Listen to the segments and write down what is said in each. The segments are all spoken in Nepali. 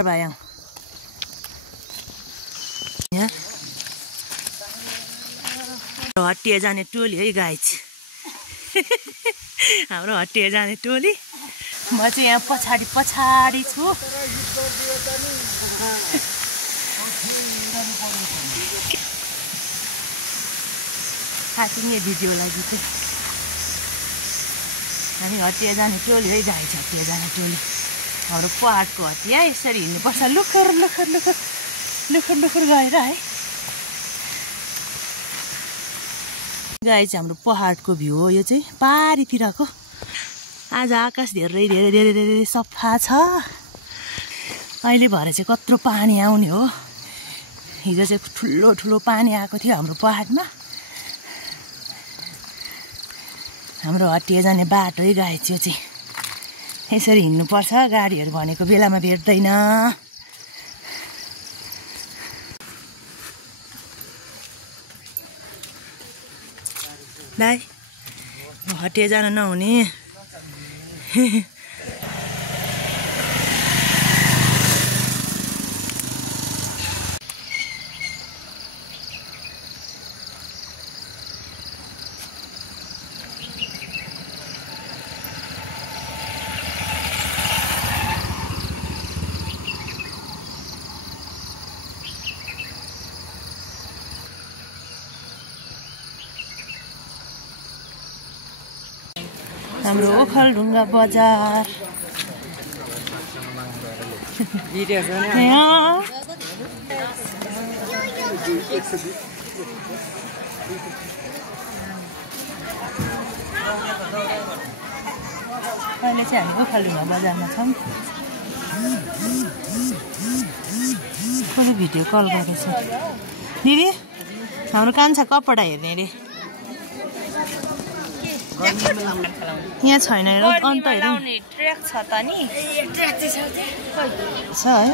Bayang. Ya. हट्टिए जाने टोली है गाइज हाम्रो हट्टिए जाने टोली म चाहिँ यहाँ पछाडी छु खासिने भिडियो लागि चाहिँ हामी हट्टिए जाने टोली है गाइज हट्टिए जाने टोली हाम्रो पहाडको हट्टिया यसरी हिँड्नुपर्छ लुखर गएर है गाइज हाम्रो पहाडको भ्यू हो यो चाहिँ पारीतिरको आज आकाश धेरै सफा छ अहिले भरे चाहिँ कत्रो पानी आउने हो हिजो चाहिँ ठुलो पानी आएको थियो हाम्रो पहाडमा हाम्रो हट्टिए जाने बाटो है गाइज यो चाहिँ यसरी हिँड्नुपर्छ गाडीहरू भनेको बेलामा भेट्दैन दाइ हटिए जान नहुने हाम्रो ओखलढुङ्गा बजार अहिले चाहिँ हामी ओखलढुङ्गा बजारमा छौँ कसले भिडियो कल गरेछ दिदी हाम्रो कान्छा कपडा हेर्ने रे यहाँ छैन अन्त हेरौँ ट्र्याक छ त नि छ है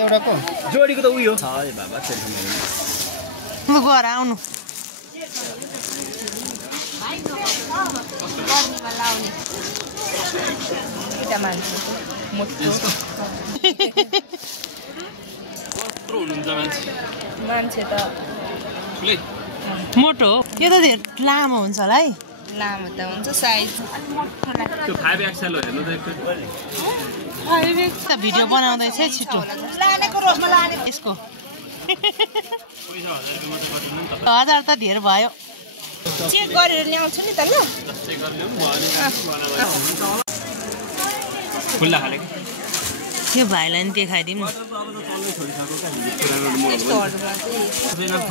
एउटाको जोडीको त उयो छ बाबा लु गएर आउनु मान्छे त मोटो हो यो त धेरै लामो हुन्छ होला है लामो त हुन्छ साइज त्यो 5XL हो हेर्नु त एकचोटि भिडियो बनाउँदैछ छिटो यसको 1000 त धेरै भयो चेक गरेर ल्याउँछु नि त ल खुल्ला खाले यो भाइलाई नि देखाइदिउँ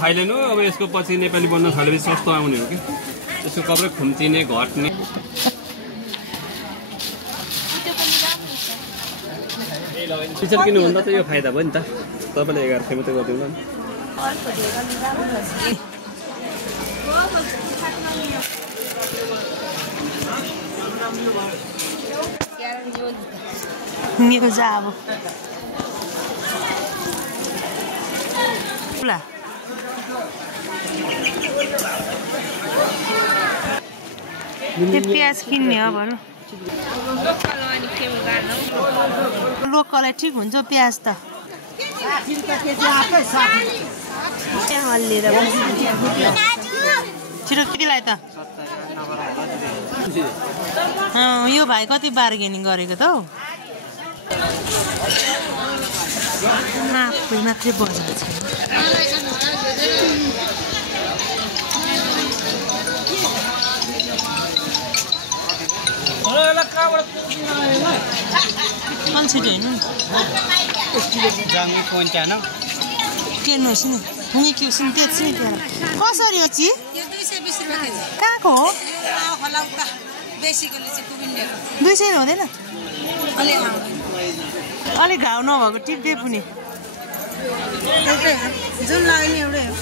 थाइल्यान्ड हो अब यसको पछि नेपाली बन्न थालेपछि सस्तो आउने हो कि यसको कपडा खुम्चिने घट्ने टिचर किन्नुभन्दा त यो फाइदा भयो नि त तपाईँले 1100 मात्रै गरिदिनु नि मेरो जा अब ल प्याज किन्ने हो भनौँ लोकल ठिक हुन्छ प्याज त हल्लिएर छिटो केटीलाई त यो भाइ कति बार्गेनिङ गरेको त हौ मात्रै बजार छ छिटो हेर्नु किन्नुहोस् नि निक्यो सिन्ते छि त्यहाँ कसरी हो ची 220 रुपैयाँ कहाँको हो 200 हुँदैन अलिक घाउ नभएको टिप्दै पुनि जुन लाग्ने एउटै हो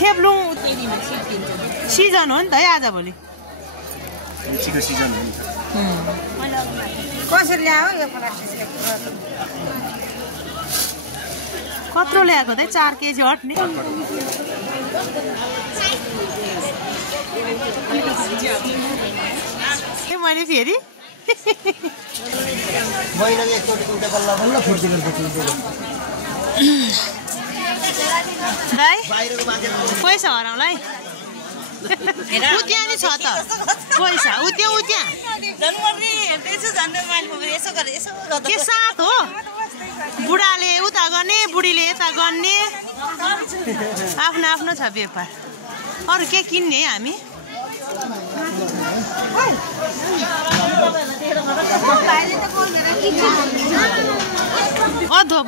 थेप्लुङ सिजन हो नि त है आजभोलि लिचीको सिजन हो नि त कसरी ल्यायो यो कत्रो ल्याएको त 4 केजी हट्ने मैले फेरि पैसा हराउला है उत्यहाँ नि छ त पैसा उत्यहाँ के साथ हो बुढाले उता गर्ने बुढीले यता गर्ने आफ्नो आफ्नो छ व्यापार अरू के किन्ने है हामी अधो